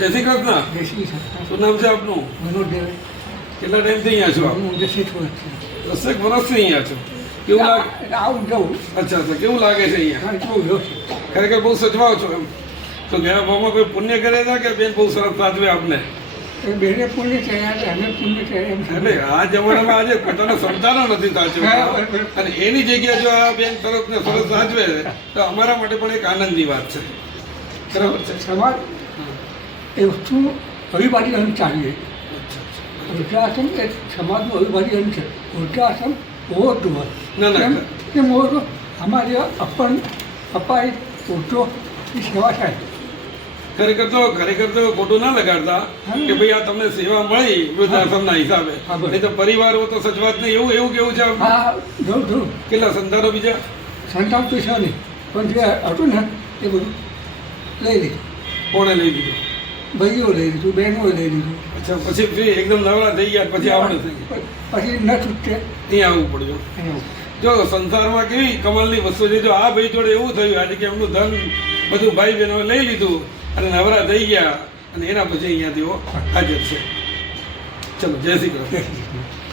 જય શ્રી કૃષ્ણ. જય શ્રી કૃષ્ણ. શું નામ છે આપનું? મનોજ દેવે. કેટલા ટાઈમથી અહીંયા છો આપ? હું 10 વર્ષ છે. 10 વર્ષથી અહીંયા છો. કેવું લાગે? આવું જવું અચ્છા અચ્છા, કેવું લાગે છે અહીંયા? કારણ કે બહુ વ્યવસ્થિત. ખરેખર બહુ સચવાવ છો એમ. તો ગયા ભાવમાં કોઈ પુણ્ય કરે હતા કે બેન બહુ સરસ સાચવે આપને? એ બેને પુણ્ય થયા છે, અમે પુણ્ય થયા એમ એટલે આ જમાનામાં આજે પોતાનો સંતાનો નથી સાચવતા અને એની જગ્યાએ જો આ બેન સરસ ને સરસ સાચવે તો અમારા માટે પણ એક આનંદની વાત છે. બરાબર છે. સમાજ એ વસ્તુ અવિભાજ્ય અંગ ચાલીએ. વૃદ્ધાશ્રમ એ સમાજનું અવિભાજ્ય અંગ છે. વૃદ્ધાશ્રમ હોવો જ જોઈએ. ના, ના. કેમ હોવો તો અમારે અપાય વૃદ્ધો એ સેવા થાય. ખરેખર તો ખોટું ના લગાડતા કે ભાઈ આ તમને સેવા મળી વૃદ્ધાશ્રમના હિસાબે. નહીં તો પરિવારો તો સચવાત નહીં એવું કેવું છે આપનું? હા, જોઉં કેટલા સંતાનો બીજા? સંતાન તો છે નહીં, પણ જે હતું ને એ બધું લઈ લીધું. કોણે લઈ લીધું? ભાઈઓ લઈ લીધું, બહેનો લઈ લીધું. અચ્છા, પછી ફ્રી એકદમ નવરા થઈ ગયા પછી આવડે થઈ ગયા પછી ન છૂટકે અહીંયા આવવું પડ્યું. એવું. જો સંસારમાં કેવી કમાલની વસ્તુ છે. જો આ ભાઈ જોડે એવું થયું આજે કે એમનું ધન બધું ભાઈ બહેનો લઈ લીધું અને નવરા થઈ ગયા અને એના પછી અહીંયા તેઓ હાજર છે. ચલો, જય શ્રી કૃષ્ણ. જય શ્રી કૃષ્ણ.